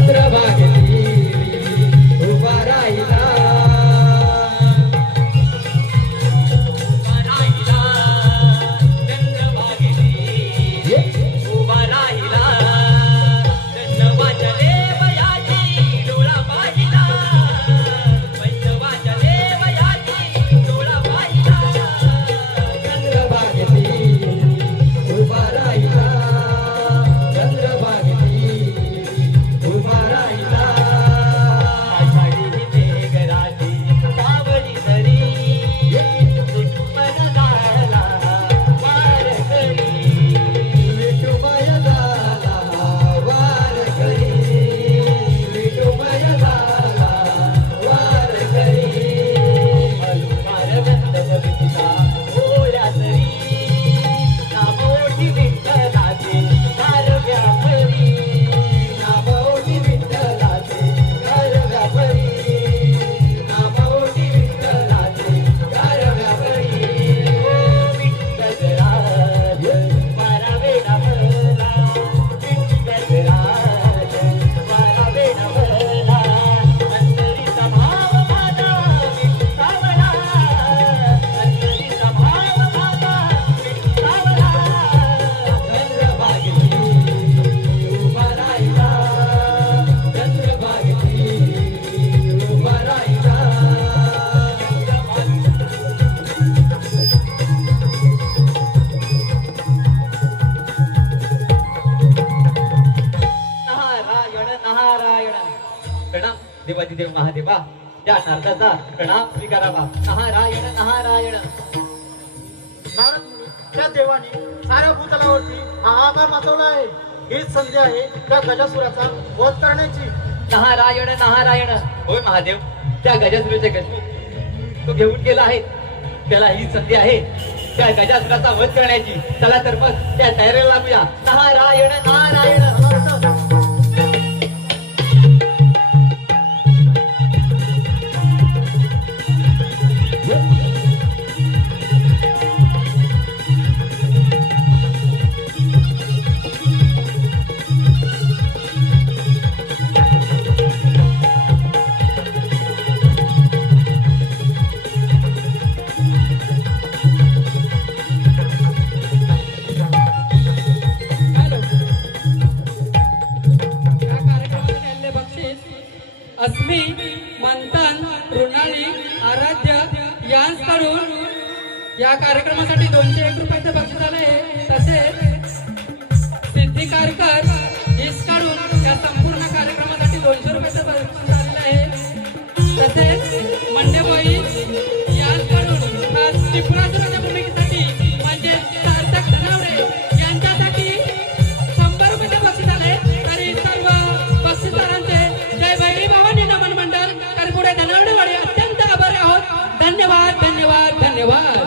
चंद्रभागेती उभा राहिला देव महादेवा या नारदाचा प्रणाम स्वीकारावा. नारायण नारायण. त्या देवाने साऱ्या भूतलावरती हाहाकार माजवला आहे. हीच संधी आहे त्या गजासुराचा वध करण्याची. नारायण नारायण. होय महादेव, त्या गजासुराचे गजमुख तो घेऊन गेला आहे. त्याला ही संधी आहे त्या गजासुराचा वध करण्याची. चला तर मग त्या तयारीला लागूया. नारायण नारायण. अस्मी मंथन मृणाली आराध्य यांकडून या कार्यक्रमासाठी 201 रुपयाचं बक्षीस आले. तसेच सिद्धिकारकर इसकडून या संपूर्ण कार्यक्रमासाठी 200 रुपयाचं बक्षीस आलेलं आहे. तसेच मंडेबाई यांकडून खास त्रिपुरासुराच्या भूमिकेसाठी म्हणजे सार्थक धनावरे यांच्यासाठी 100 रुपयाचं बक्षीस आले. तरी सर्व बक्षीसदारांचे जय भैरी भवानी नमन मंडळ करपुडे धनावडेवाडी अत्यंत आभारी आहोत. धन्यवाद धन्यवाद धन्यवाद.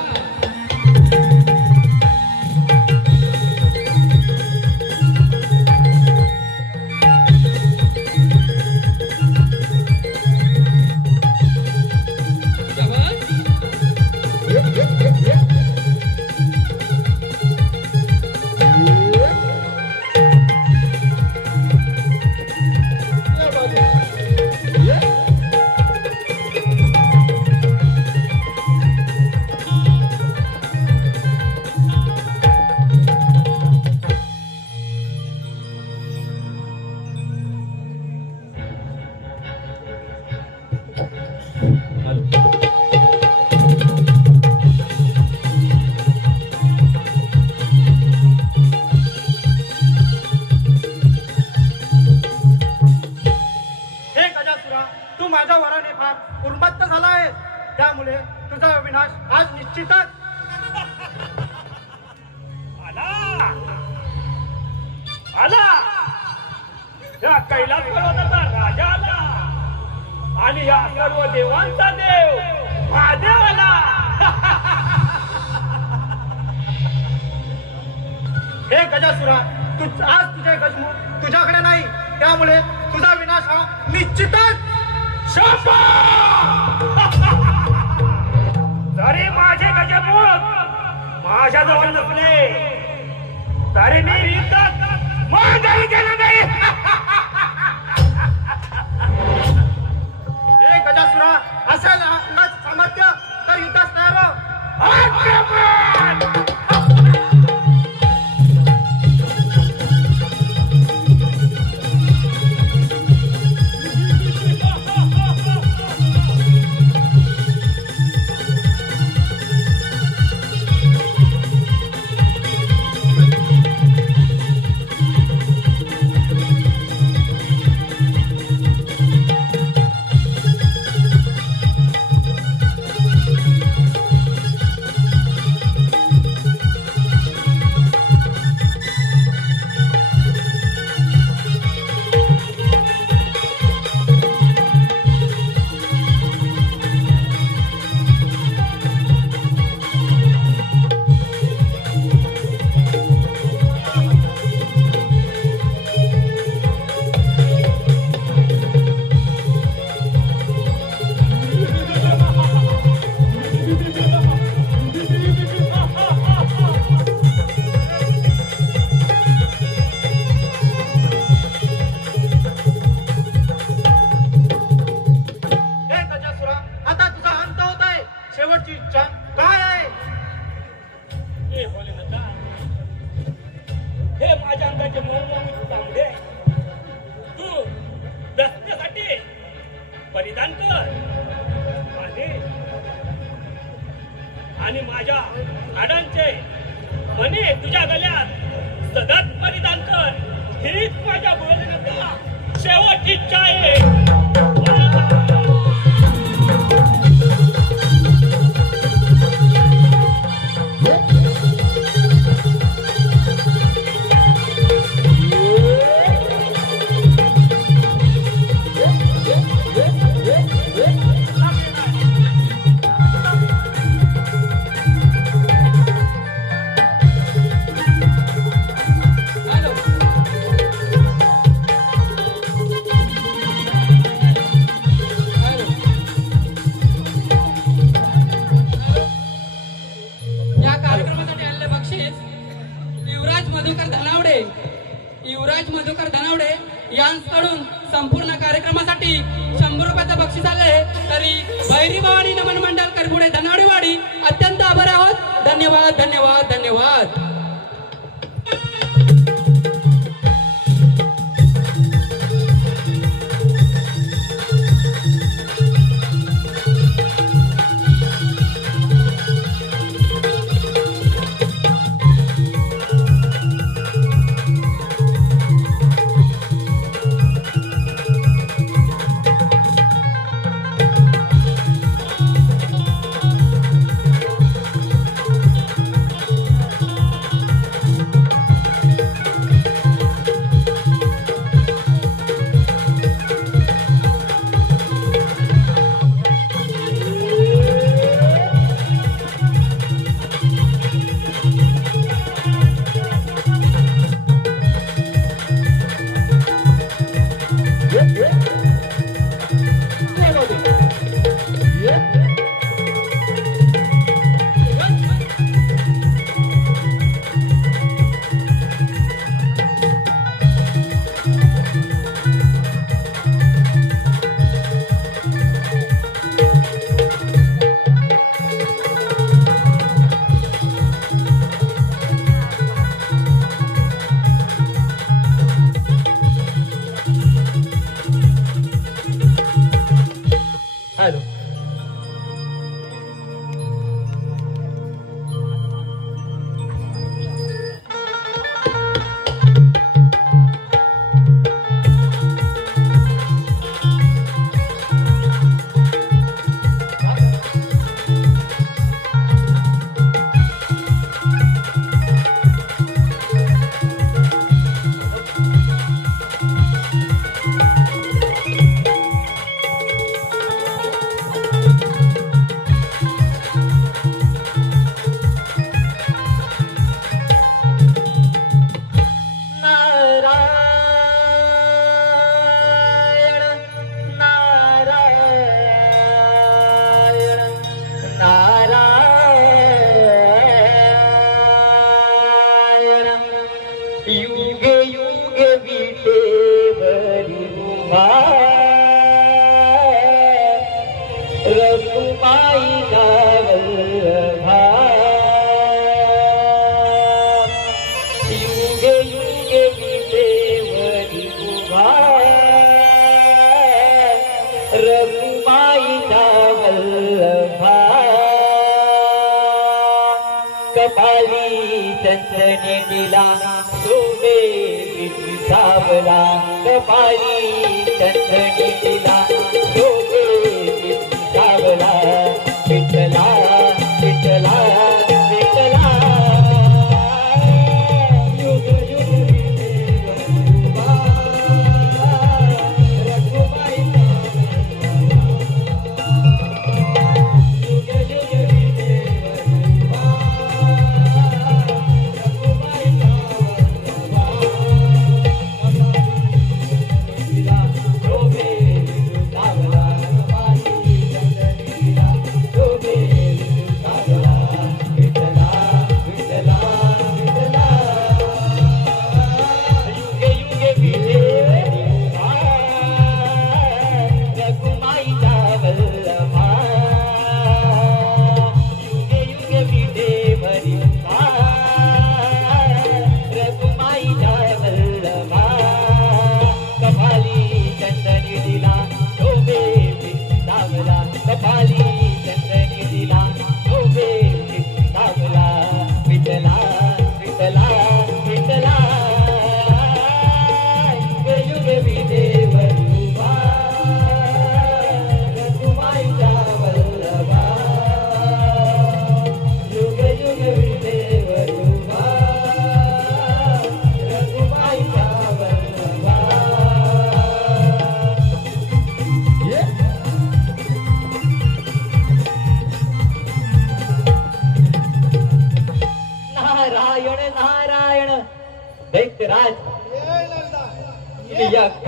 तू माझ्या वराने फार उन्मत्त झाला आहे. त्यामुळे तुझा विनाश आज निश्चितच. आला या कैलास पर्वताचा राजा आला आणि या सर्व देवांचा देव महादेव आला. हे गजासुरा, आज तुझे गजमुख तुझ्याकडे नाही. त्यामुळे तुझा विनाश हा निश्चितच. जरी माझे गजमुख माझ्याजवळ नसले तरी मी युद्धात माघारी गेलो नाही. परिधान कर आणि माझ्या हाडांचे मने तुझ्या गळ्यात सतत परिधान कर हीच माझ्या भोजनाची शेवटची इच्छा आहे. हॅलो. हॅलो. या कार्यक्रमासाठी आलेले बक्षीस युवराज मधुकर धनावडे यांकडून संपूर्ण कार्यक्रमासाठी 100 रुपयाचं बक्षीस आले. तरी भैरी भवानी नमन मंडळ करपुडे धनावडीवाडी अत्यंत आभारी आहोत. धन्यवाद धन्यवाद धन्यवाद. हॅलो. युगे युगे विटेवरी उभा रघुमाई वल्लभा. युगे युगे विटेवरी उभा रघुमाई वल्लभा. कपाली चंदने दिला शोभे विसावला. कपाली चंदने दिला शोभे विसावला. विठला विठला विठला. युग युग विठेवरुबा रघुबाई. युग युग विठेवरुबा रघुबाई.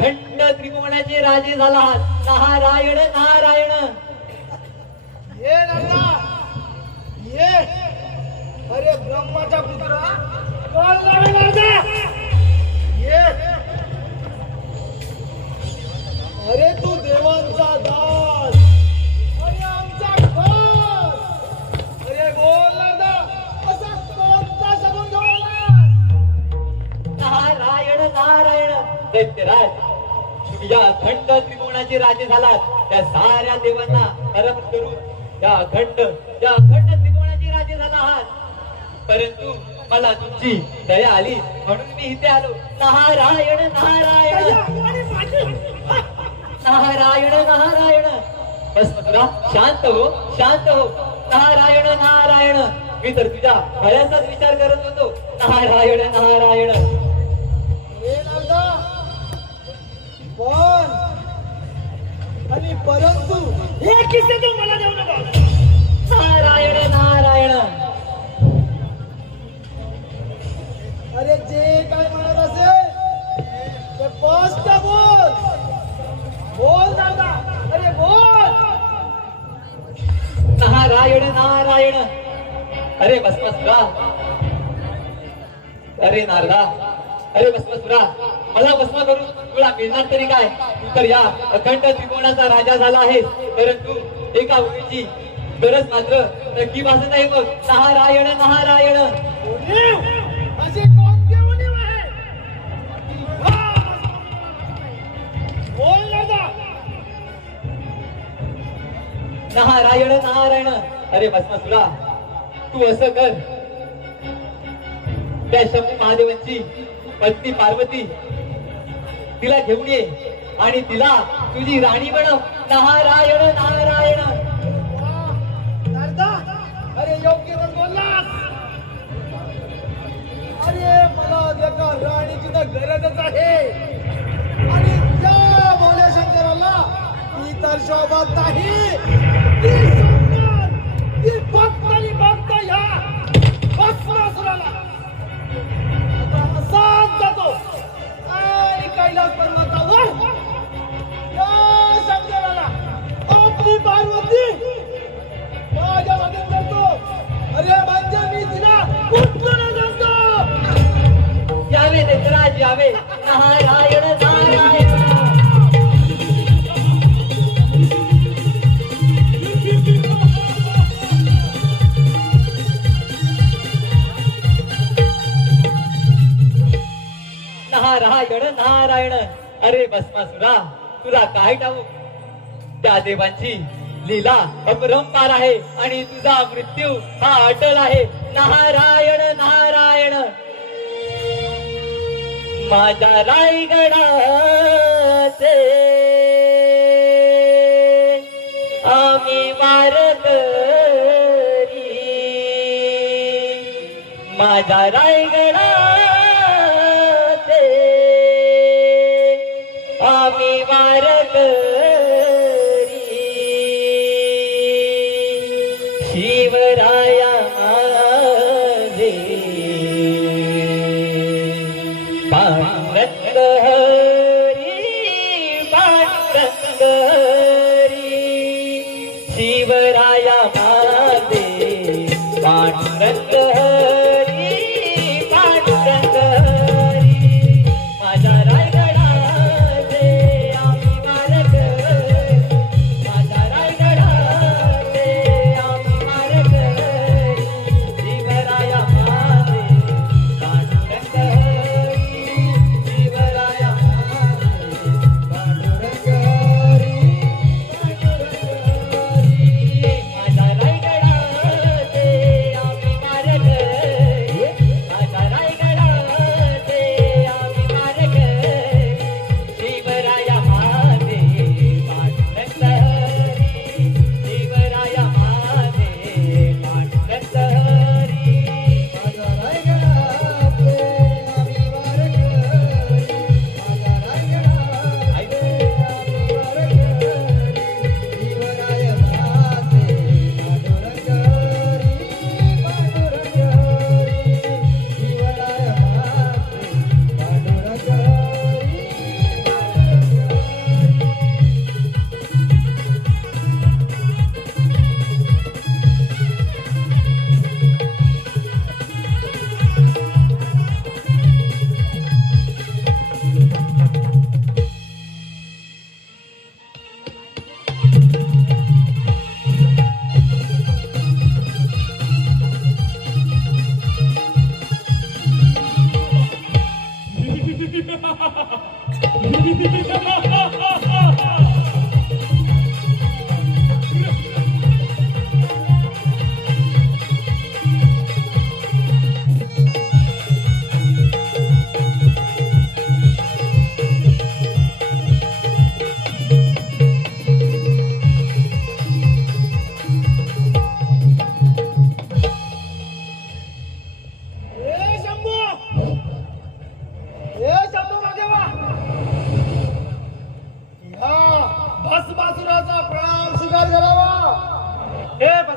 अखंड त्रिकोणाचे राजे झाला आहात. नारायण नारायण. ये नंदा ये. अरे ब्रह्माचा पुत्रा कोण लावे नंदा ये. अरे तू देवांचा दास. अरे आमचा खास. अरे बोल नंदा असा कोणता शगुन घेऊन आला? नारायण नारायण. दैत्यराज, तुम्ही या अखंड त्रिकोणाचे राजे झालात. त्या साऱ्या देवांना हरण करून या अखंड त्रिकोणाचे राजे झाला आहात. परंतु मला तुमची दया आली म्हणून मी इथे आलो. नारायण नारायण. नारायण नारायण. बस तुला शांत हो, शांत हो. नारायण नारायण. मी तर तुझ्या भल्याचाच विचार करत होतो. नारायण नारायण. हे नंदा पण आणि परंतु हे किस्से तू मला देऊ नको. नारायण नारायण. अरे जे काय म्हणत असेल ते स्पष्ट बोल. बोल दादा. अरे बोल. नारायण नारायण. अरे भस्मासुरा. अरे नारदा. अरे भस्मासुरा, मला भस्म करून तुला मिळणार तरी काय? तू तर या अखंड त्रिकोणाचा राजा झाला आहेस. परंतु एका मुलीची गरज मात्र नक्की भासत आहे. मग नारायण नारायण. उणीव? अशी कोणती उणीव आहे? बोल दादा. नारायण नारायण. अरे भस्मासुरा, तू असं कर, त्या शंभू महादेवांची पत्नी पार्वती तिला घेऊन ये आणि तिला तुझी राणी बनव. नारायण नारायण. दादा अरे योग्य तर बोललास. अरे मला एका राणीची तर गरजच आहे. आणि त्या भोल्या शंकराला ती तर शोभत नाही. ती सुंदर, ती भक्त आणि भक्त ह्या भस्मासुराला आता असाच जातो आणि कैलास पर्वतावर या शंकराला आपली पार्वती माझ्या मागे करतो. अरे म्हणजे मी तिला उचलून जातो. यावे दैत्यराज यावे. नारायण नारायण. नारायण नारायण. अरे भस्मासुरा, तुला काय ठाऊक? त्या देवांची लीला अपरंपार आहे आणि तुझा मृत्यू हा अटल आहे. नारायण नारायण. माझ्या रायगडाचे आम्ही वारकरी. माझ्या रायगडाचे आम्ही वारकरी. शिवराया माझे पांडुरंग हरी. पांडुरंग हरी. शिवराया माझे पांडुरंग हरी. पांडुरंग हरी. माझ्या रायगडाचे आम्ही वारकरी. माझ्या रायगडाचे आम्ही वारकरी. शिवराया माझे पांडुरंग हरी. शिवराया माझे पांडुरंग हरी.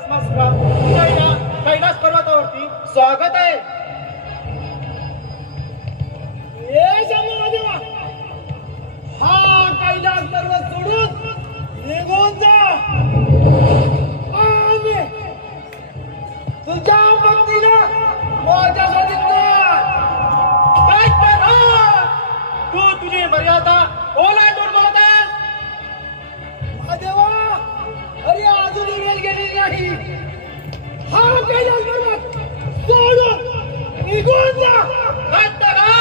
भस्मासुरा तुझ्या या कैलास पर्वतावरती स्वागत आहे. ए शंभूदेवा, हा कैलास पर्वत सोडून निघून जा. आम्ही तुझ्या भक्तीला माझ्यासाठी काय करा? तू तुझी मर्यादा ओलांडून बोलत आहेस. महादेवा, अरे अजून वेळ गेलेली नाही. हा कैलास पर्वत सोडून निघून जा. काय करा?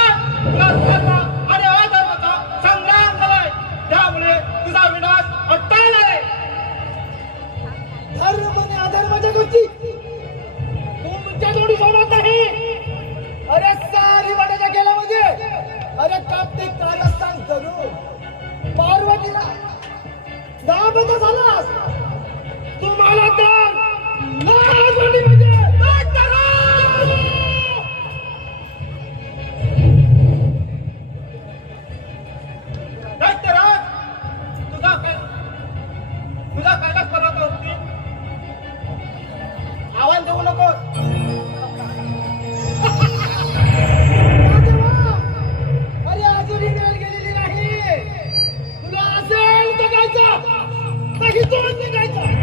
तुला धर्म आणि अधर्माचा संग्राम झालाय, त्यामुळे तुझा विनाश अट्टाळलाय. धर्म आणि अधर्माच्या गोष्टी तुमच्या जोडी सोडत नाही. अरे सारी वाटाच्या गेला म्हणजे अरे कार्तिक कारस्थान करू पार्वतीला दाबत झालास. तुम्हाला तर लाज वाटली म्हणजे काय करा? काय करा? तुझा कैलास पर्वतावरती आव्हान देऊ नको. अरे अजूनही वेळ गेलेली नाही. तुला असेल जगायचं तर हिथून निघायचं.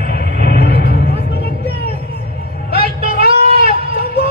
काय करा? शंभू!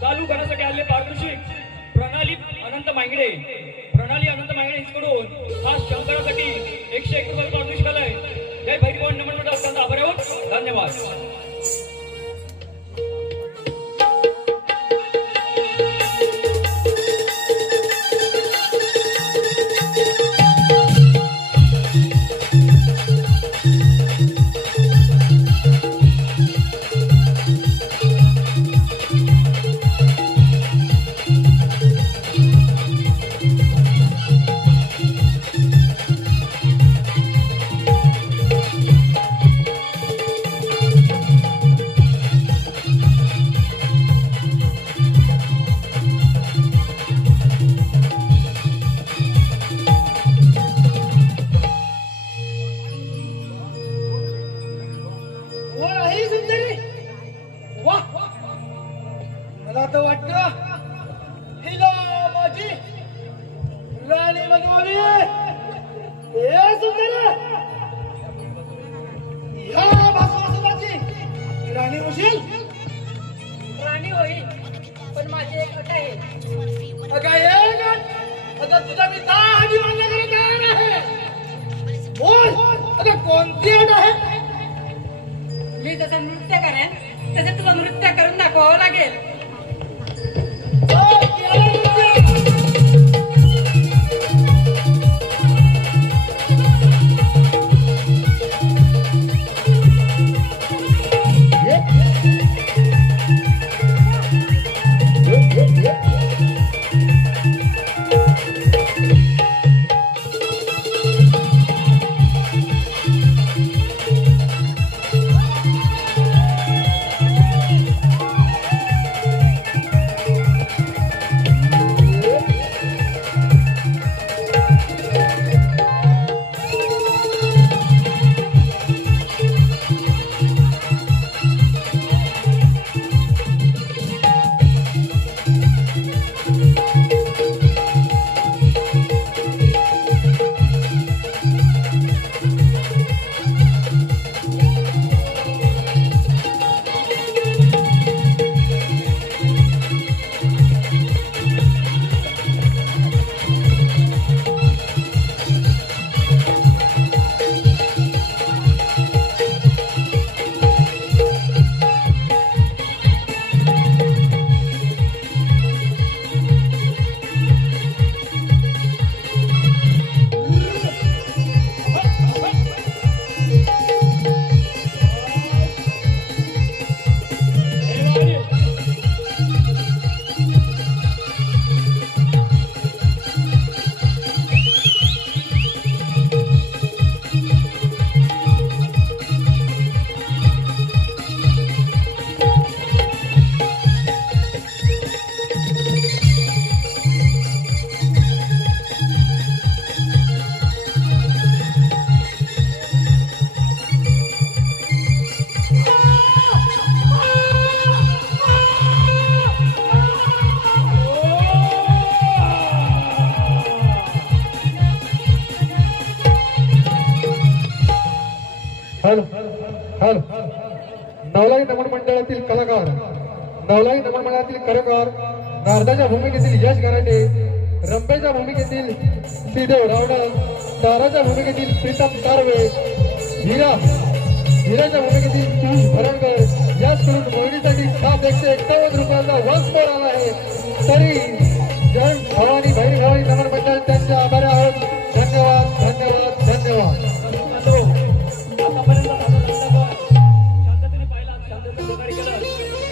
चालू करण्यासाठी आलेले पारदर्शक प्रणाली अनंत मांगडे यांच्याकडून खास शंकरासाठी 101 रुपये पारितोषिक आलंय. जय भैरवण नमन मंडळ अत्यंत आभारी आहोत. धन्यवाद. वर आहे सुंदरी. वाह, मला तर वाटतं हिला माझी राणी बनवावी. हे सुंदरी, ह्या भस्मासुराची राणी होशील. राणी होईल, पण माझी एक अट आहे. अगं एक आता तुझा मी दाढी मान्य करत आहे. बोल, अगं कोणती अट आहे? मी जसं नृत्य करेन तसं तुला नृत्य करून दाखवावं लागेल. चल, केलं नृत्य. हॅलो हॅलो नवलाई नमन मंडळातील कलाकार, नवलाई नमन मंडळातील कलाकार, नारदाच्या भूमिकेतील यश गराटे, रंपेच्या भूमिकेतील श्रीदेव रावडा, ताराच्या भूमिकेतील प्रीतम तारवे, हिराच्या भूमिकेतील पियुष भरणकर याचकडून मोहिनीसाठी खास 151 रुपयाचा वंश मोर आला आहे. तरी जय भवानी भैरी भवानी नमन मंडळ त्यांचे आभारी आहोत. धन्यवाद धन्यवाद धन्यवाद. आतापर्यंत शांततेने पाहिला, शांततेने सहकार्य केलं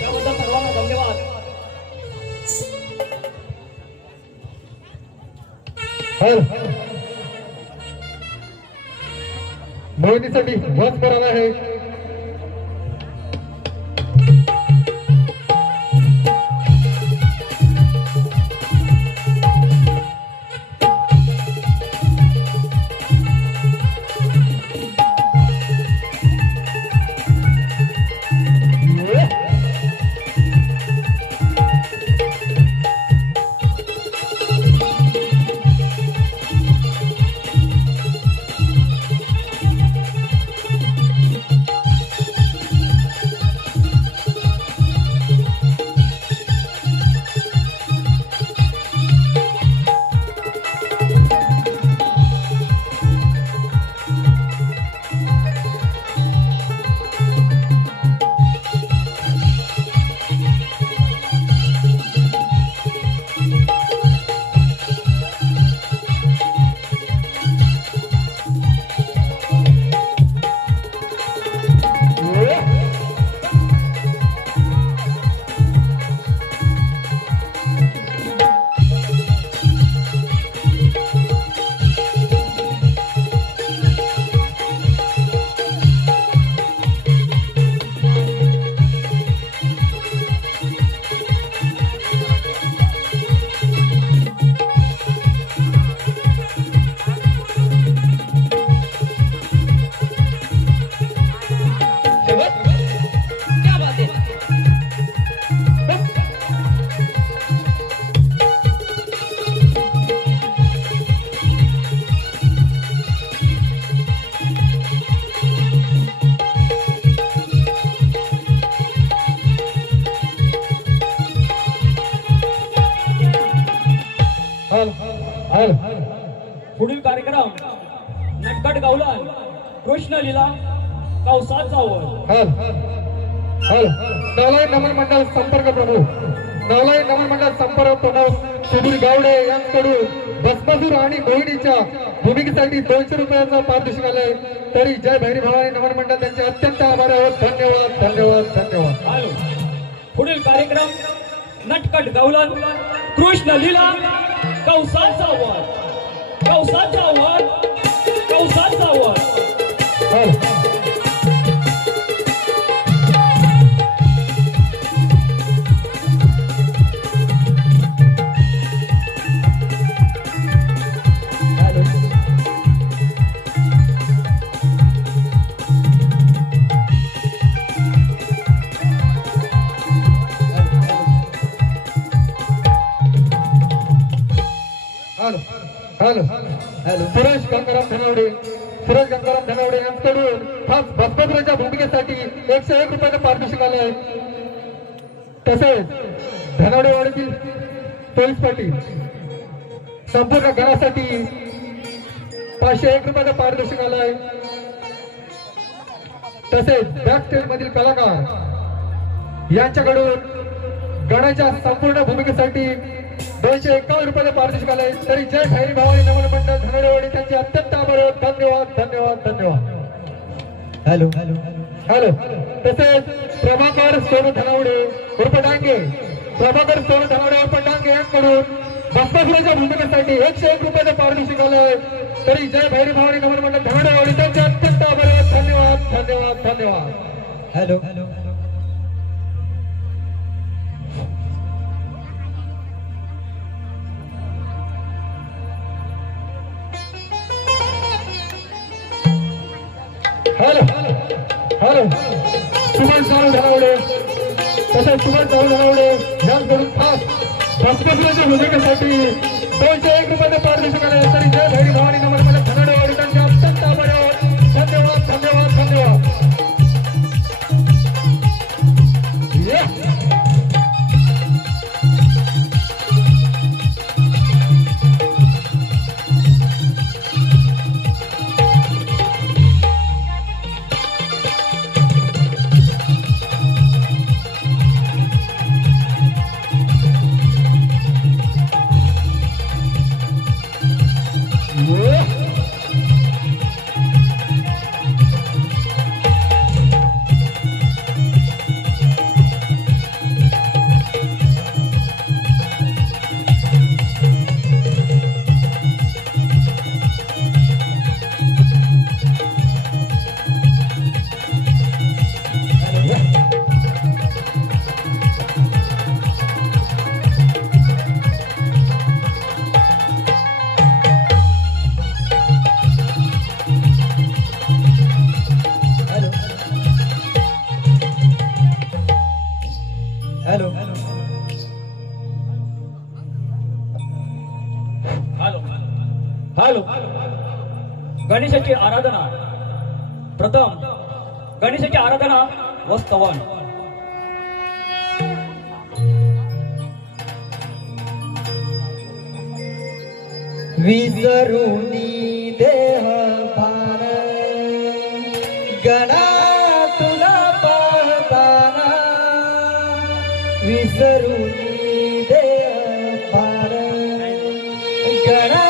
त्याबद्दल सर्वांना धन्यवाद. मोहिनीसाठी वंश मोर आला आहे. पुढील कार्यक्रम नटखट गावलान कृष्ण लीला कौसाचा वर. नवलाई नमन मंडळ संपर्क प्रमुख, नवलाई नमन मंडळ संपर्क प्रमुख सुधीर गावडे यांच्याकडून भस्मासूर आणि मोहिनीच्या भूमिकेसाठी 200 रुपयाचा पारितोषिक आलंय. तरी जय भैरी भवानी नमन मंडळ त्यांचे अत्यंत आभारी आहोत. धन्यवाद धन्यवाद धन्यवाद. पुढील कार्यक्रम नटखट गावलान कृष्ण लीला कौसाचा वर. कौसाचा वर, कौसाचा वर. सुरेश गंगाराम धनावडे यांच्याकडून खास भस्मासुराच्या भूमिकेसाठी 101 रुपयाचं पारितोषिक आलं आहे. तसेच धनावडेवाडीतील पोलीस पाटील संपूर्ण गणासाठी 501 रुपयाचं पारितोषिक आलं आहे. तसेच बॅक स्टेज मधील कलाकार यांच्याकडून गणाच्या संपूर्ण भूमिकेसाठी 251 रुपयाचं पारितोषिक आलंय. तरी जय भैरी भवानी नमन मंडळ धनावडेवाडी त्यांचे अत्यंत आभार. धन्यवाद धन्यवाद धन्यवाद. हॅलो तसेच प्रभाकर सोनू धनावडे उर्फ डांगे, प्रभाकर सोनू धनावडे उर्फ डांगे यांच्याकडून भस्मासुराच्या भूमिकेसाठी 101 रुपयाचं पारितोषिक आलंय. तरी जय भैरी भवानी नमन मंडळ धनावडेवाडी त्यांचे अत्यंत आभार. धन्यवाद धन्यवाद धन्यवाद. Hello hello hello Suman Salu Dhanawade तसेच सुमन साळू धनावडे यांच्याकडून खास भस्मासुराच्या भूमिकेसाठी 201 रुपयाचं पारितोषिक आलंय. तरी जय भैरी भवानी नमन मंडळ धनावडेवाडी त्यांचे अत्यंत आभार. धन्यवाद धन्यवाद धन्यवाद. हॅलो हॅलो हॅलो गणेशाची आराधना प्रथम गणेशाची आराधना व स्तवन विसरुनी देह भान गणा तुला पाहताना विसरुनी देह भान गणा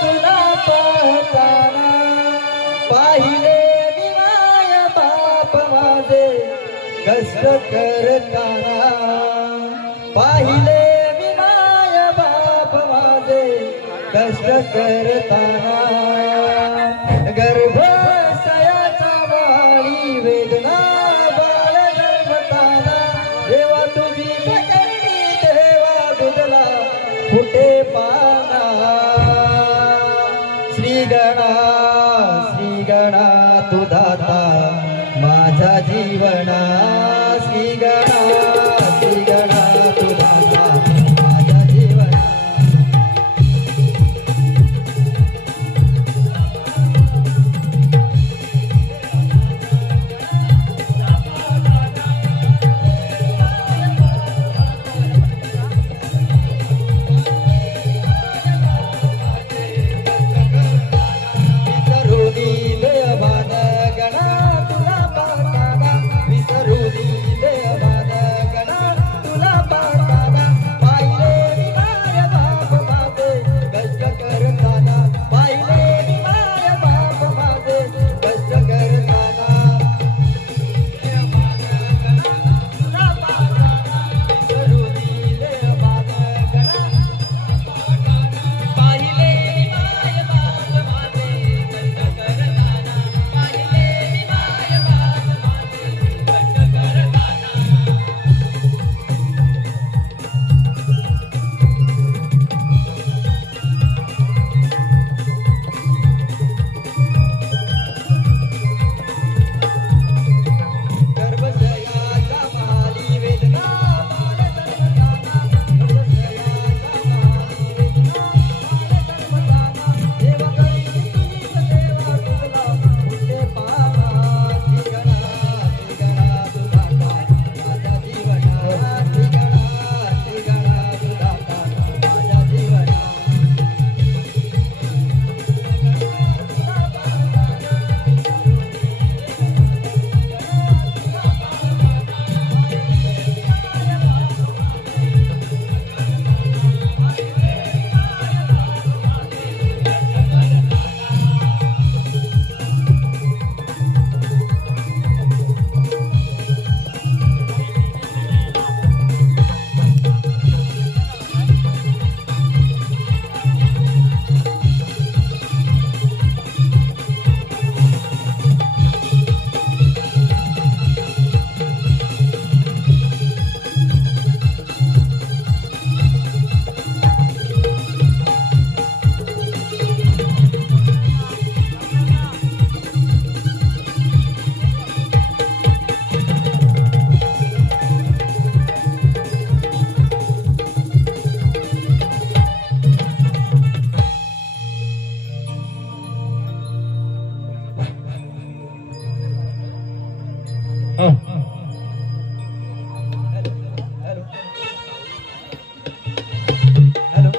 तुला पाहताना पाहिले मी माय बाप माझे कष्ट करताना पाहिले मी माय बाप माझे कष्ट करताना गर्भाशयाचा वाळी वेदना बाळ जन्मताना देवा तुझी करणी देवा दुधला फुटे पाना श्री गणा तू दाता माझा जीवना श्री गणा तू दाता माझा जीवना विसरुनी देवान गणा तुला पाहताना विसरुनी देवान गणा तुला पाहताना पाहिले मी माय बाप माझे कष्ट करताना पाहिले मी माय बाप माझे कष्ट करताना तुला पाहताना विसरुनी देवान गणा पाहिले मी माय बाप माझे कष्ट करताना पाहिले मी माय बाप माझे कष्ट करताना गर्भशयाच्या महाली वेदना बाळ जन्मताना गर्भशयाच्या महाली वेदना बाळ जन्मताना देवा करी तुझी सेवा तुझला फुटे पाना श्री गणा तुझाता माझा जीवना श्री गणा तुझाता माझा जीवना हॅलो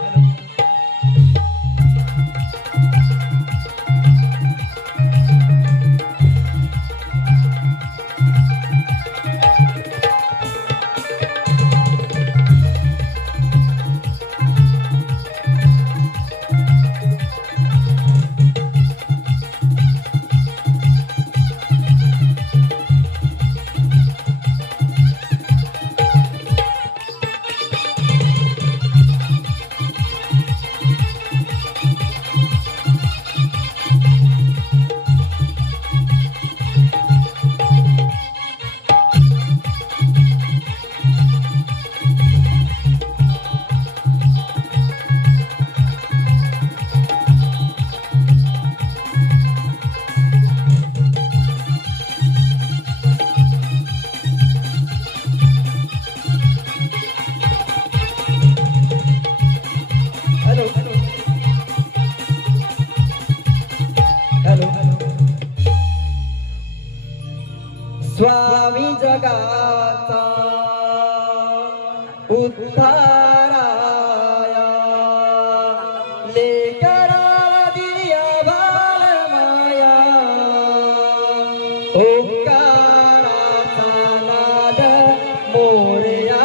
स्वामी जगाचा उद्धाराया लेकराला दिया बालमाया ओंकाराचा नाद मोरया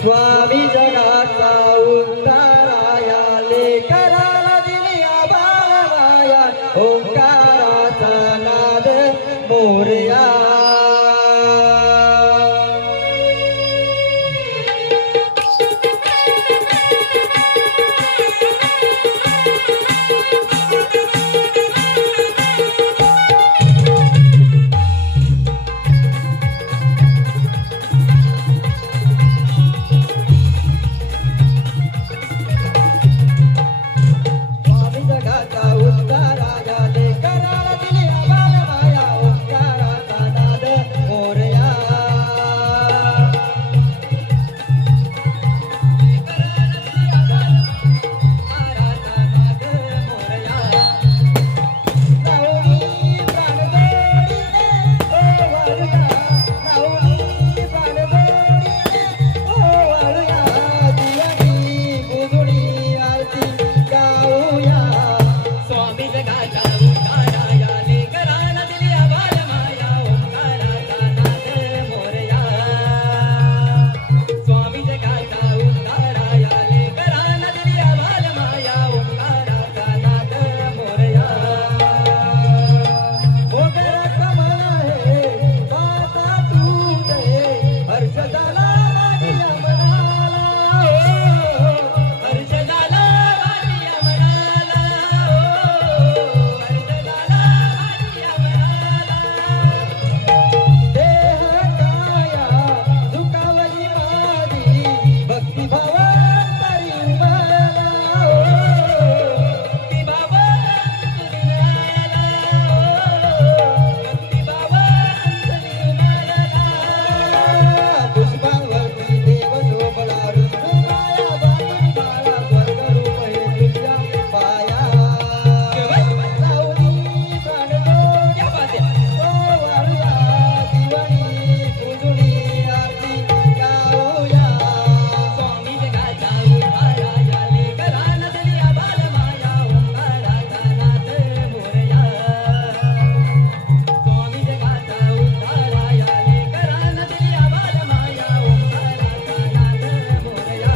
स्वामी जगाचा उद्धाराया लेकराला दिया बालमाया ओंकाराचा नाद मोरया स्वामी जगाचा उद्धाराया लेकराला दिल्या बालमाया ओंकाराचा नाद मोरया स्वामी जगाचा उद्धाराया लेकराला दिल्या बालमाया ओंकाराचा नाद मोरया स्वामी जगाचा उद्धाराया लेकराला दिल्या बालमाया ओंकाराचा नाद मोरया मोगरा कमळ हे पाता तू दे हर्ष झाला माझ्या मनाला हर्ष झाला माझ्या मनाला हर्ष झाला माझ्या मनाला देह काया दुखावली माझी भक्ती भावांतरी मला भक्ती भावांतरी मला भक्ती भावांतरी मला पुष्पावरती देव शोभला रुद्रमाया बाई बाळा स्वर्गरूप हे तुझ्या पाया लावणी प्राणदोड्या वारुया दिवाणी पूजुनी आरती गाऊया स्वामी जगाचा उद्धाराया लेकराला दिल्या बालमाया ओंकाराचा नाद मोरया स्वामी जगाचा उद्धाराया लेकराला दिल्या बालमाया ओंकाराचा नाद मोरया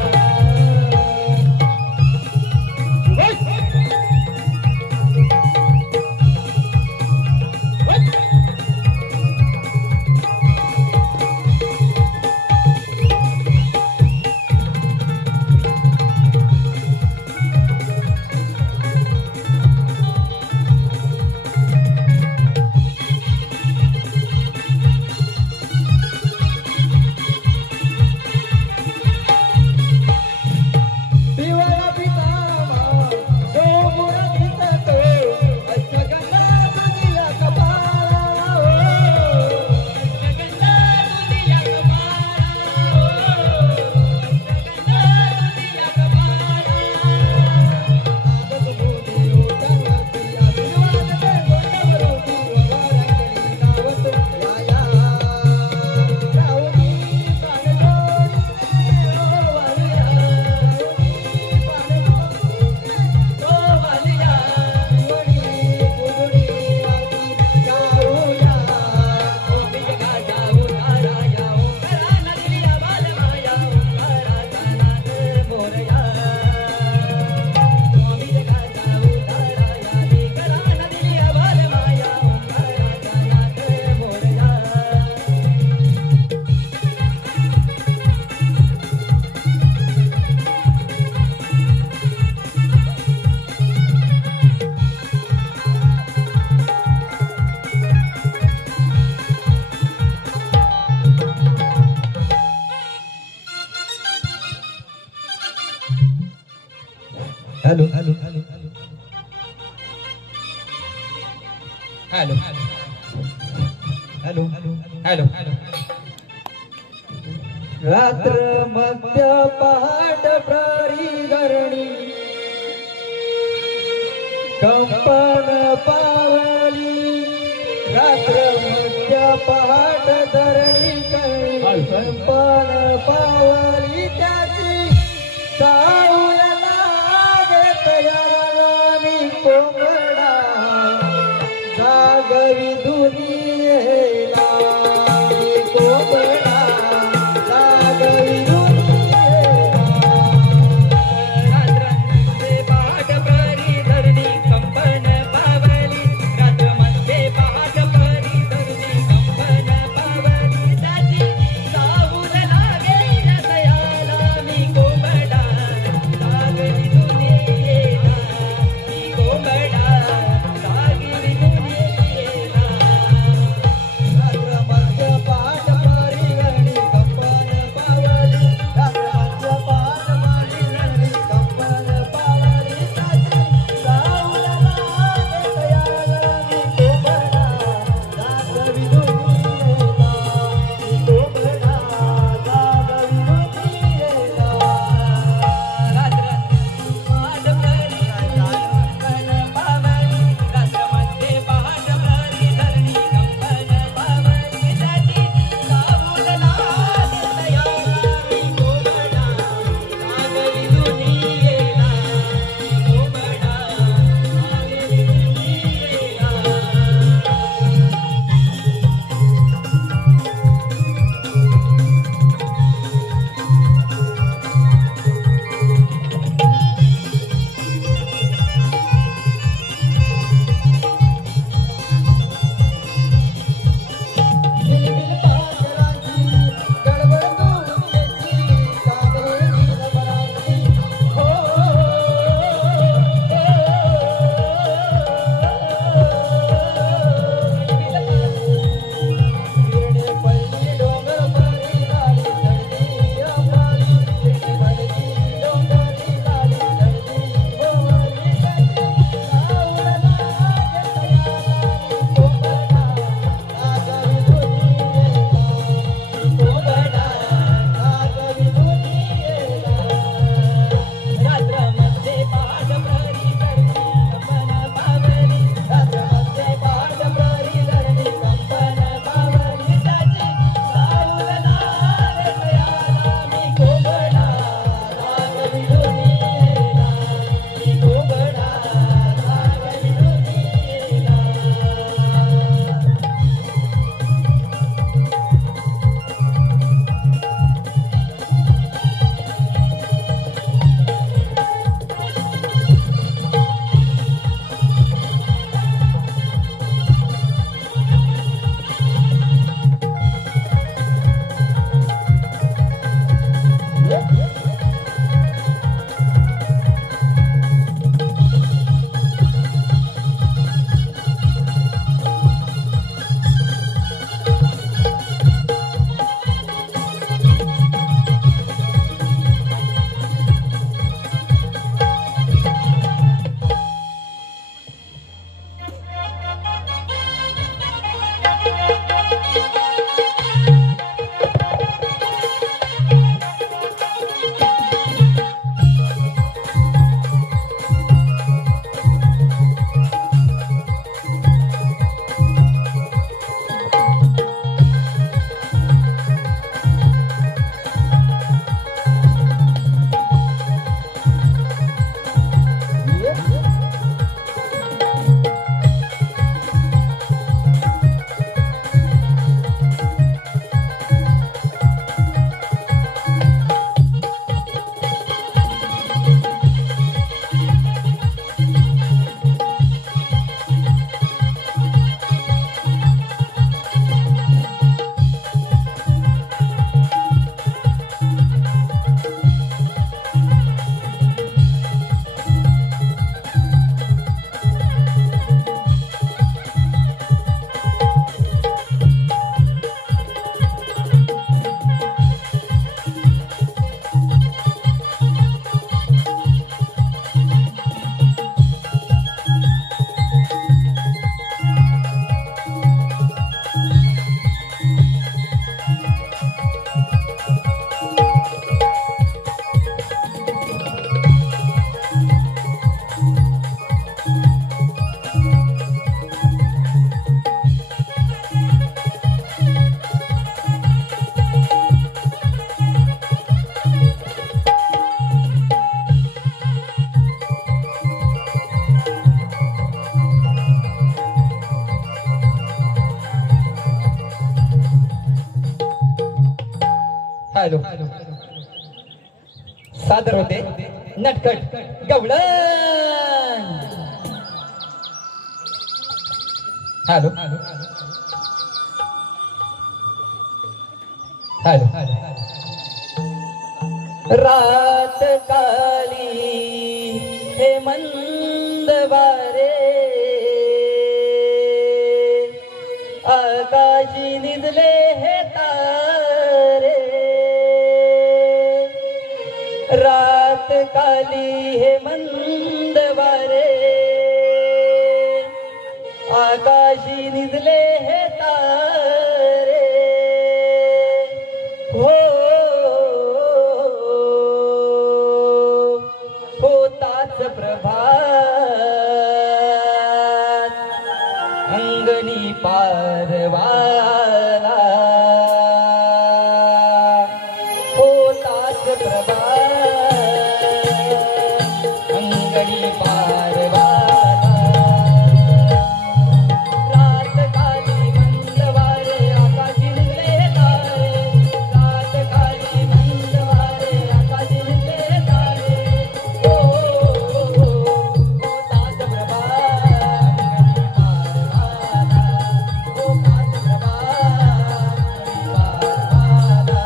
पिवळा पितामा डोंगर दिसतो अष्टगंधा दुनिया कपाळा अष्टगंधा दुनिया कपाळा अष्टगंधा दुनिया कपाळा आदत मोठी उतरती आशीर्वाद दे गोंडवरती वरांगणी नावत याया राहुनी प्राणदोडी वारुया hello hello hello hello hello hello hello रात्र मध्य पहाट प्रारी धरणी कंपन पावले रात्र मध्य पहाट धरणी कळी कंपन पावली त्याची चाऊल लागे तयारानी कोंबडा जागवी दुनियेला कोंबडा जागवी रात्रमध्ये पहाट परी धरणी कंपन पावली रात्रमध्ये पहाट परी धरणी कंपन पावली त्याची चाहूल लागे या दयाला हॅलो सादर होते नटखट गवळण. हॅलो हॅलो रात काली हे मंद वारे आकाशी निजले हे तारे. रात काली हे मंद वारे आकाशी निजले हे तारे. हो होताच प्रभात अंगणी पारवाला. होताच प्रभात अंगणी पारवाला. रात काली मंद वारे आकाशी निजले तारे. रात काली मंद वारे आकाशी निजले तारे. हो होताच प्रभात अंगणी पारवाला. होताच प्रभात अंगणी पारवाला.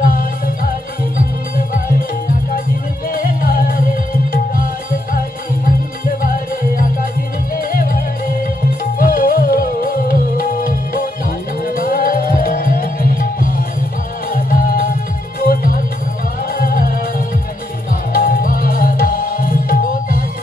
रात काली मंद वारे आकाशी निजले तारे. रात काली मंद वारे आकाशी निजले वारे. हो होताच प्रभात अंगणी पारवाला. होताच प्रभात अंगणी पारवाला. होताच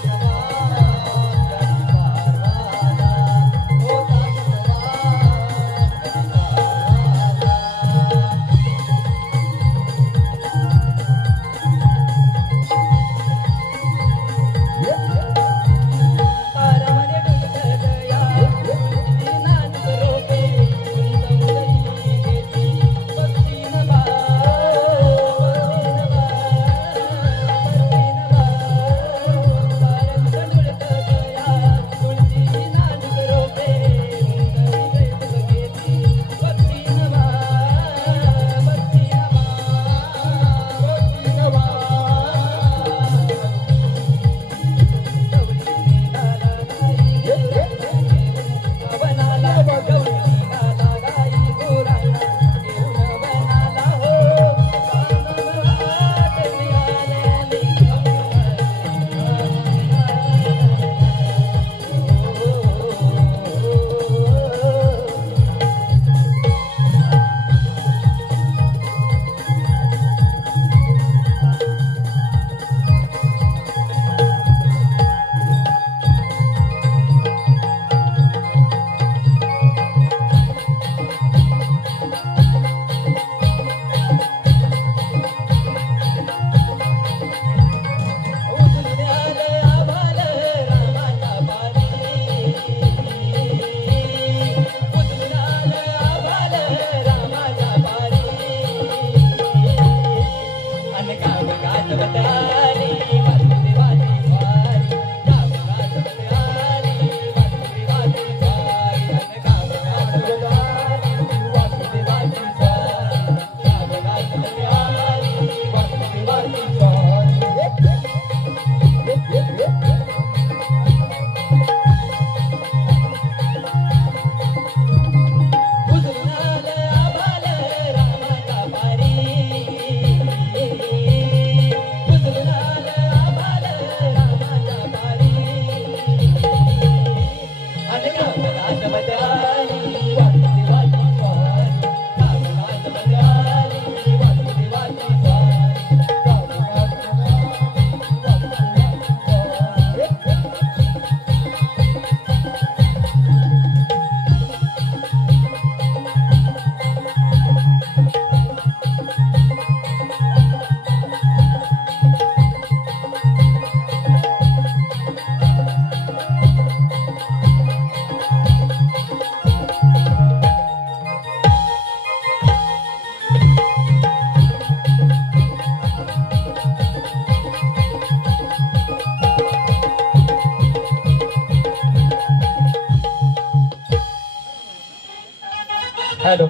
हॅलो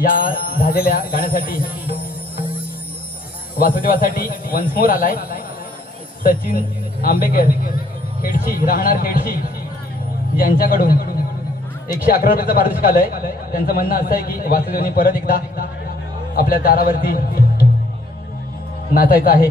या झालेल्या गाण्यासाठी वासुदेवासाठी वन्स मोर आलाय सचिन आंबेकर खेडशी राहणार खेडशी यांच्याकडून 111 रुपयाचा पारितोषिक आलंय. त्यांचं म्हणणं असं आहे की वासुदेवनी परत एकदा आपल्या दारावरती नाचायचं आहे.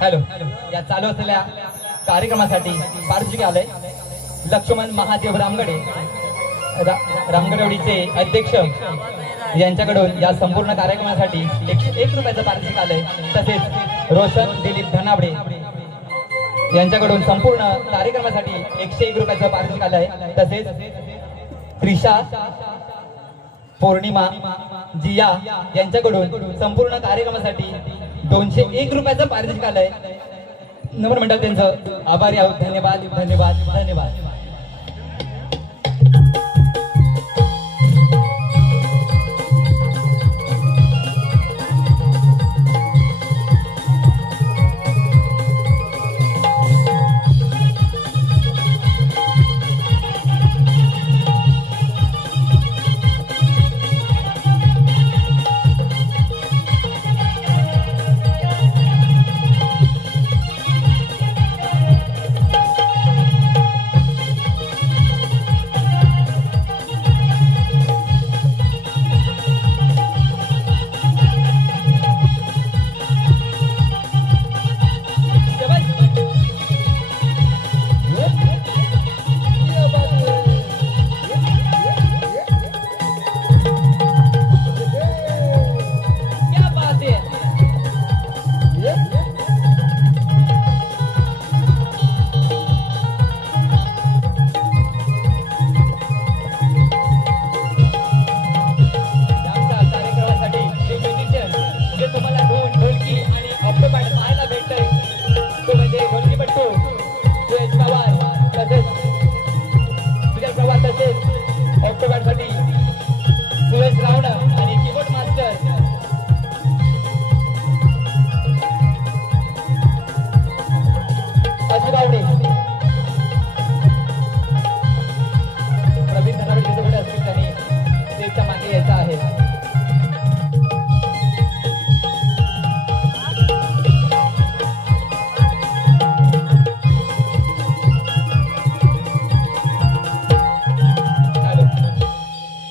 हॅलो. या चालू असलेल्या कार्यक्रमासाठी पारितोषिक आलंय लक्ष्मण महादेव रामगडे रामगडवडीचे अध्यक्ष यांच्याकडून या संपूर्ण कार्यक्रमासाठी 101 रुपयाचं पारितोषिक आलंय. तसेच रोशन दिलीप धनावडे यांच्याकडून संपूर्ण कार्यक्रमासाठी 101 रुपयाचं पारितोषिक आलंय. तसेच त्रिशा पौर्णिमा जिया यांच्याकडून संपूर्ण कार्यक्रमासाठी 201 रुपयाचं पारितोषिक आलंय. नमन मंडळ त्यांचं आभारी आहोत. धन्यवाद धन्यवाद धन्यवाद.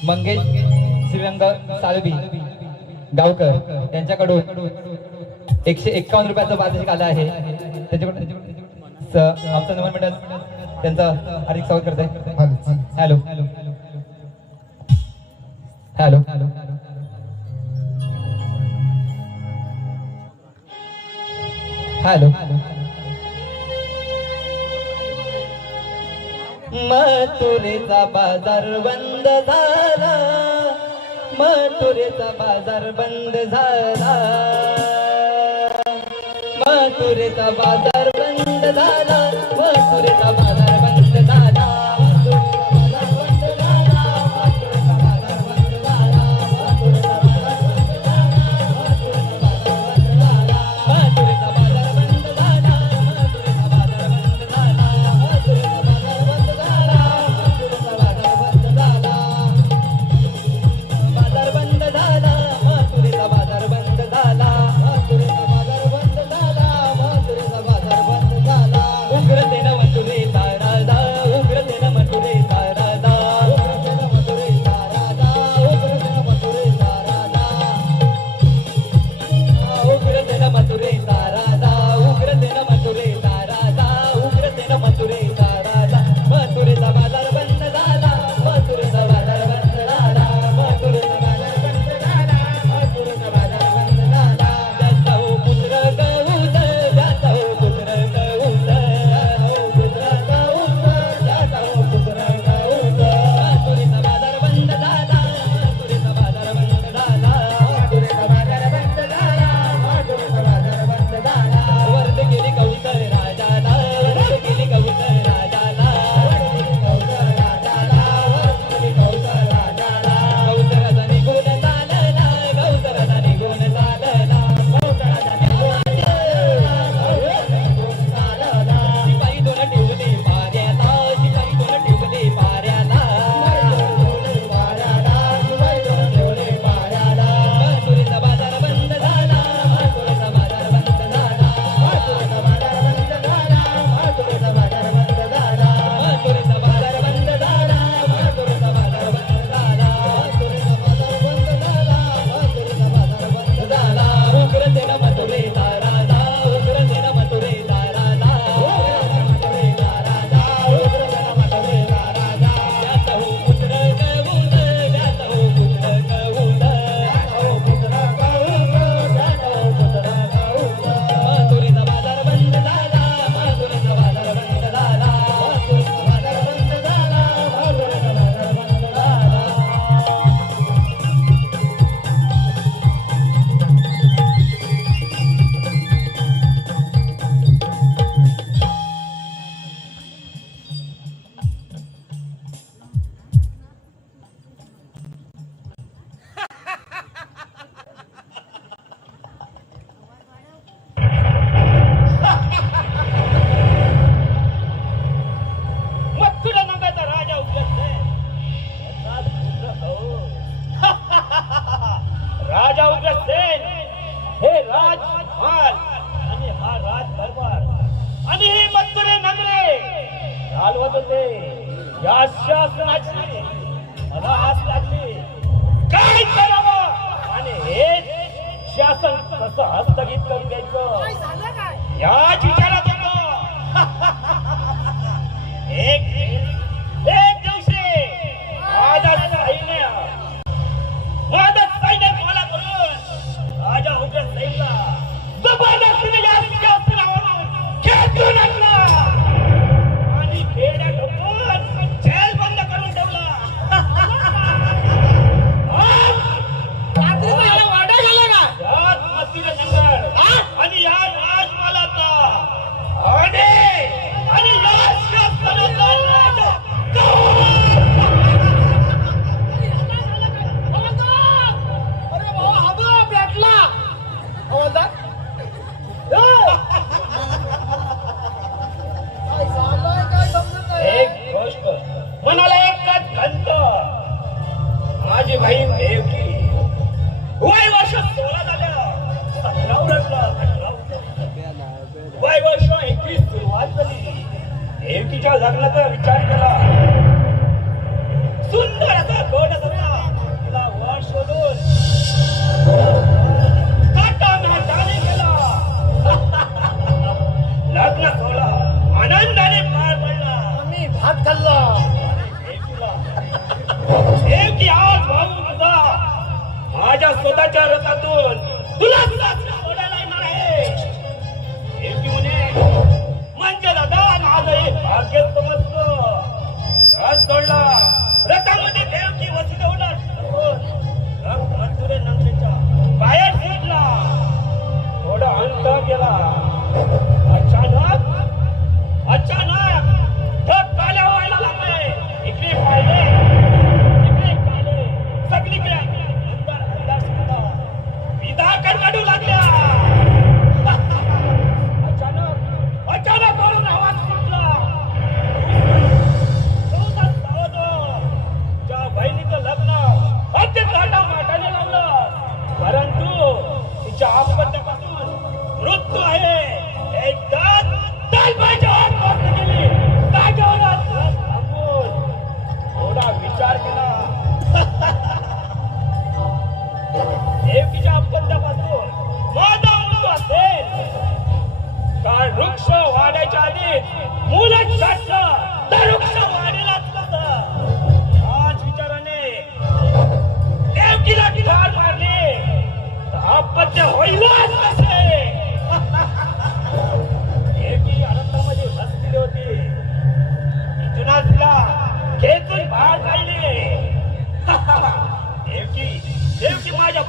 मंगेश श्रीरंग साळवी गावकर त्यांच्याकडून 151 रुपयाचं पारितोषिक आलं आहे. त्याच्याकडून आमचं नमन मंडळ त्यांचं हार्दिक स्वागत करत आहे. हॅलो हॅलो हॅलो मथुरेचा बाजार बंद झाला मथुरेचा बाजार बंद झाला, मथुरेचा बाजार बंद झाला, मथुरेचा बाजार बंद झाला, चालवत होते या शासनाची मला आस लागली काय करावं आणि हे शासन कसं हस्तगीत करून द्यायचं याच विचारात होतो. एक दिवशी माझं सैन्य मला करून राजा उग्रसेनला जबरदस्तीने या शासनावरून खेचून आणला आणि खेड्या ढकलून जेल बंद करून ठेवला. यात मस्तीला नंगर आणि या राजमालाचा आणि या शासनाचा एक गोष्ट मनाला एकच खंत माझी बहीण देवकी वय वर्ष 16 झालं 17 उरकलं 18 वय वर्ष 21 सुरुवात झाली. देवकीच्या लग्नाचा विचार केला. सुंदर असा गोड सगळा तिला वर शोधून ताटाने केला. लग्न सोहळा आनंदाने पार पडला. आम्ही भात खाल्ला. देवकी आज भाऊ तुझा माझ्या स्वतःच्या रथातून तुला सोडायला येणार आहे. देवकी म्हणे म्हणजे दादा माझं हे भाग्य समजतो. रथ सोडला. रथामध्ये देवकी वसुदेवला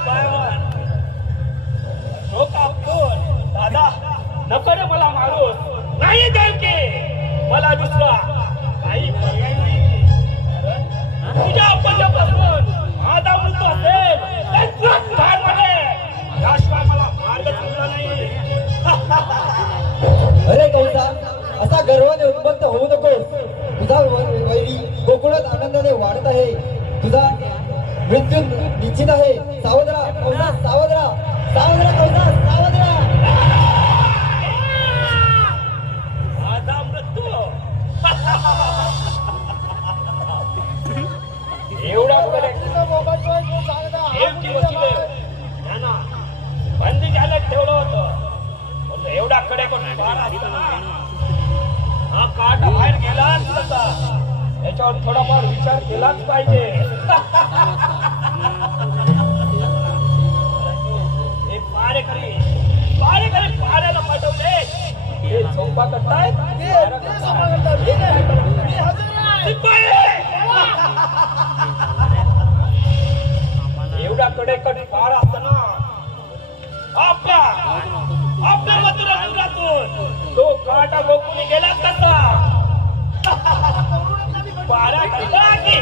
पायावर डोका फोड. दादा नको रे मला मारून. नाही देवके मला दुसरा काही पर्याय नाही. कारण तुझ्या अपल्यापासून माझा मृत्यू असेल तर तुझं काय म्हणे त्याशिवाय मला मार्ग चांगला नाही. अरे कौसा, असा गर्वाने उन्मत्त होऊ नकोस. तुझा वैरी गोकुळात आनंदाने वाढत आहे. तुझा मृत्यू निश्चित आहे. सावध राहा कौसा, सावध राहा, सावध राहा कौसा, सावध राहा. माझा मृत्यू एवढा बंदी झालं ठेवलं होतं. पण एवढा कडे कोण हा काटा बाहेर गेलाच कसा याच्यावर थोडाफार विचार केलाच पाहिजे. हे पारेकरी पाऱ्याला पाठवले. हे चौपा करतायत. एवढ्या कडेकडे पार असताना आपल्या मथुरातून तो काटा गोकुळी गेला कसा. पारा करता की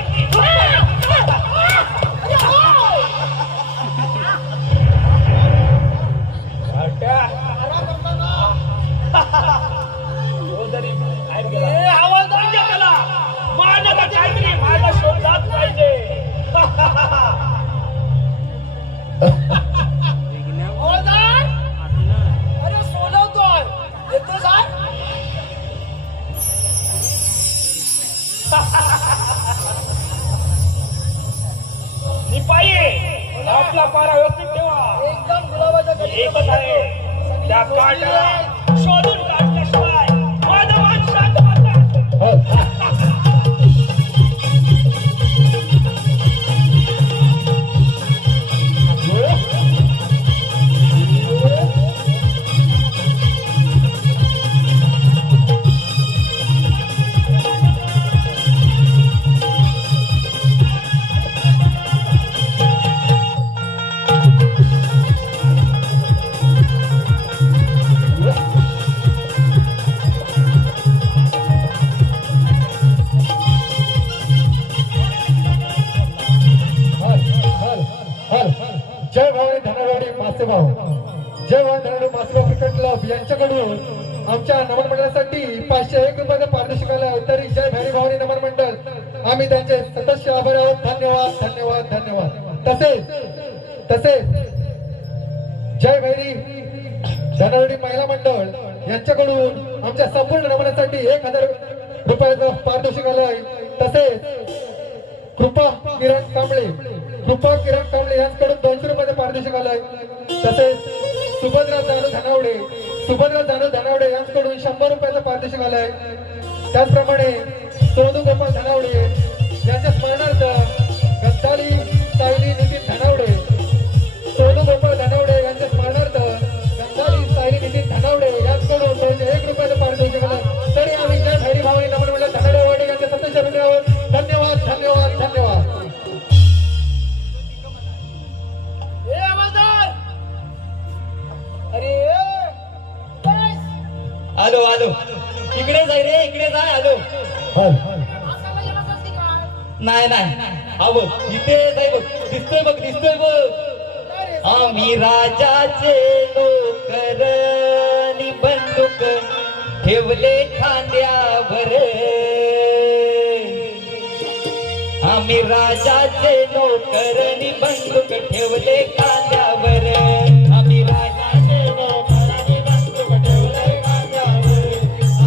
तो जरी बाहेर गेला आवाज त्याला मारण्याचा काहीतरी माझा शोधलाच पाहिजे. अरे सोडवतोय येतो साहेब. निपाई आपला पारा व्यवस्थित ठेवा. एकदम गुलाबाच्या एकच आहे त्या काट्याला शोधून काढल्याशिवाय माझं मन शांत होत. जय भवानी धनवाडी मासेगाव, जय भवानी धनवाडी मासेगाव क्रिकेट क्लब यांच्याकडून आमच्या नमन मंडळासाठी 501 रुपयाचं पारितोषिक आलं. तरी जय भैरी भवानी नमन मंडळ आम्ही त्यांचे सतत आभारी आहोत. धन्यवाद धन्यवाद धन्यवाद. तसेच जय भैरी धनवाडी महिला मंडळ यांच्याकडून आमच्या संपूर्ण नमनासाठी 1000 रुपयाचं पारितोषिक आलंय. तसेच कृपा किरण कांबळे यांच्याकडून 200 रुपयाचं पारितोषिक आलंय. तसेच सुभद्रा जानू धनावडे यांच्याकडून 100 रुपयाचं पारितोषिक आलंय. त्याचप्रमाणे सोनू गोपाळ धनावडे यांच्या स्मरणार्थ गद्दाली सायली नितीन धनावडे, सोनू गोपाळ धनावडे यांच्या स्मरणार्थ गद्दाली सायली नितीन धनावडे यांच्याकडून 201 रुपयाचं पारितोषिक आलंय. तरी आम्ही जय भैरी भावनी नमन मंडळ धनावडे यांच्या सतत आभारी आहोत. धन्यवाद धन्यवाद धन्यवाद. आलो आलो, इकडे जाय रे, इकडे जाय. आलो. नाही अहो इथे जाय बघ. दिसतोय बघ. आम्ही राजाचे नोकर नि बंदूक ठेवले खांद्यावर. आम्ही राजाचे नोकर नि बंदूक ठेवले खांद्यावर. आम्ही राजाचे नोकर नि बंदूक ठेवले खांद्यावर.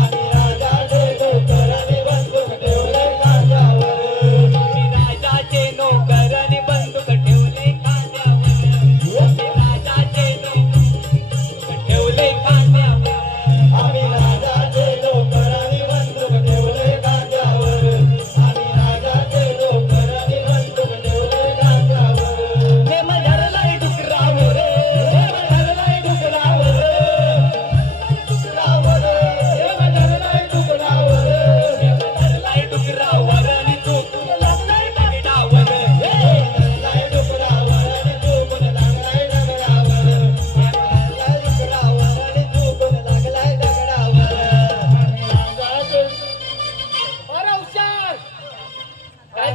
आम्ही राजाचे नोकर नि बंदूक ठेवले खांद्यावर. आम्ही राजाचे नोकर नि बंदूक ठेवले खांद्यावर. आम्ही राजाचे नोकर ठेवले खांद्यावर. आम्ही राजाचे नोकर नि बंदूक ठेवले खांद्यावर. आम्ही राजाचे नोकर नि बंदूक ठेवले खांद्यावर. हे मधारला डुकरावर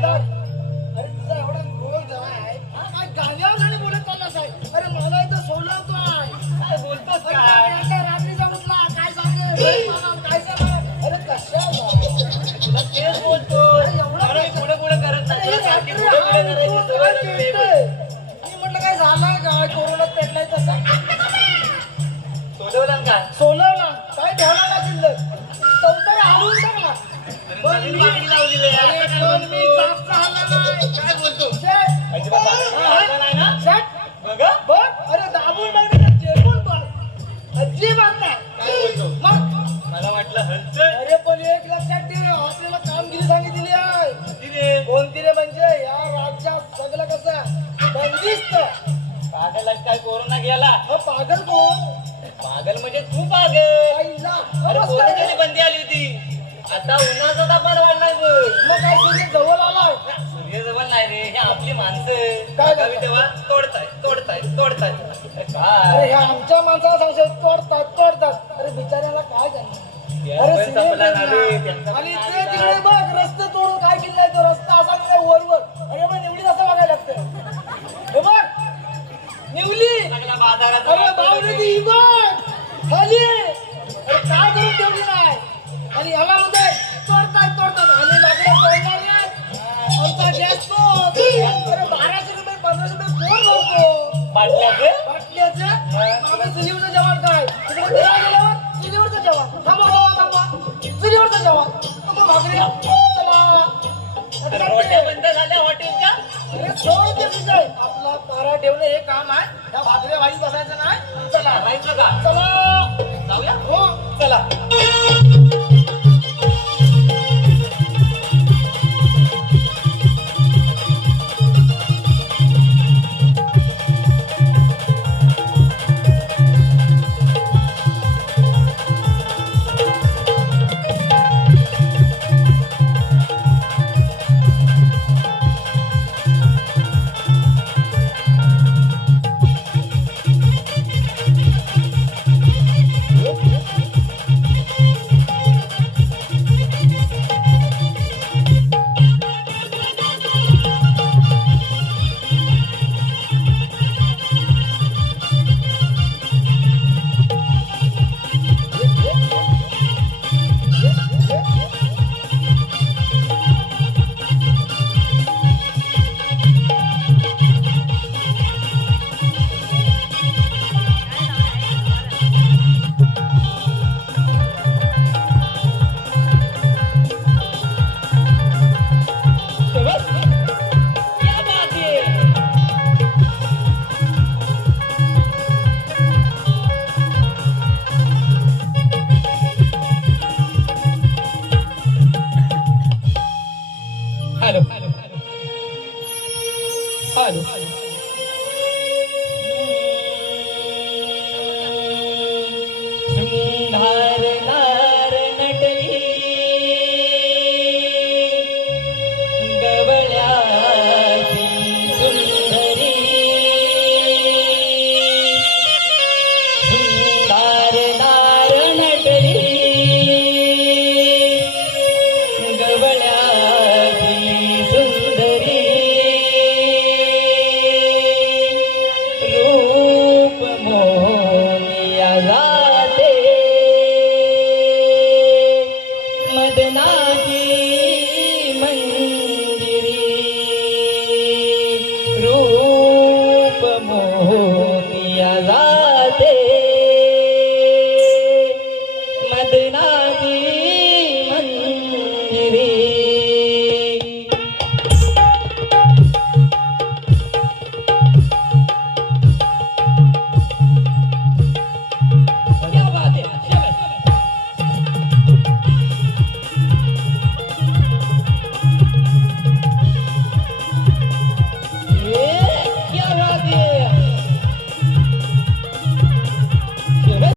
दादा, अरे तुझा एवढा क्रोध आहे, काय गाण्यावर गाणं बोलत चाललास आहे? अरे मला इथं सोडलं आहे. काय बोलतोस अरे काय? त्या रात्रीचा उठला, काय सांगेल? मला काय सांगणार? अरे कशाला? तुला तेच बोलतोय. अरे एवढं अरे पुढे पुढे करत अरे नाही. हे सारखी रात्री पुढे पुढे हा करायची उठून सवय काय लागली. पेटतंय? मी म्हटलं काय झालंय काय? कोरोनात पेटलाय तसा. सोडवलं का? सोलवला, काय ठेवला ना शिल्लक? चौथर हालून टाकला. पण नवीन मी- मागणी लावलेली आहे. अरे असं काय पण मी बोलतो? जास्त हलला नाही. काय बोलतो? शेट. अजिबात हलला नाही ना? शेट. बघा. बघ, अरे दाबून बघ ना, चेपून बघ. अजिबात नाही. काय बोलतो? मग मला वाटलं हलतंय. अरे पण एक लक्षात ठेव, आपल्याला कामगिरी सांगितली आहे. तिने कोणती रे म्हणजे या राज्यात सगळं कसं बंदिस्त. पागलाच काय कोरोना गेला? हा पागल कोण? पागल म्हणजे तू पागल. आईला. अरे नमस्कार. कोरोनाची बंदी आली होती. आता उन्हाचा तापमान वाढलाय बघ. मग काय तुझे जवळ आलाय? सूर्यजवळ नाही रे, हे आपली माणसं काय बघावी तेव्हा तोडताय अरे काय ह्या आमच्या माणसाला सांगतात तोडतात. अरे बिचाऱ्याला काय झालं? अरे पण संपला ना रे, सिनेमा. त्यांचा आणि पण ते नाद तिकडे आहे. बघ रस्ते तोडून काय केलंय, तो रस्ता असा नाही वर. अरे मग निवडीत असं बघायला लागतं. हे बघ निवली. सगळ्या बाजारात अरे बावरे ती बघ खाली. अरे काय करून ठेवली नाही. आणि याला म्हणते तोडतात आणि लाकडं तोडणार नाही. आमचा गॅस अरे 1200 रुपये 1500 रुपये कोण भरतो? बाटल्याचं बाटल्याचं आम्ही चुलीवरचं जेवण काय तिकडे फिरायला गेल्यावर चुलीवरचं जेवण. थांबा चुलीवरचं जेवण. नको भाकरी. चला रोट्या बंद झाल्या हॉटेलच्या. अरे सोड ते विजय. आपला पारा ठेवणं हे काम आहे. त्या भाकऱ्या वाईच बसायचं नाही. चला करायचं का? चला. जाऊया. हो चला. हॅलो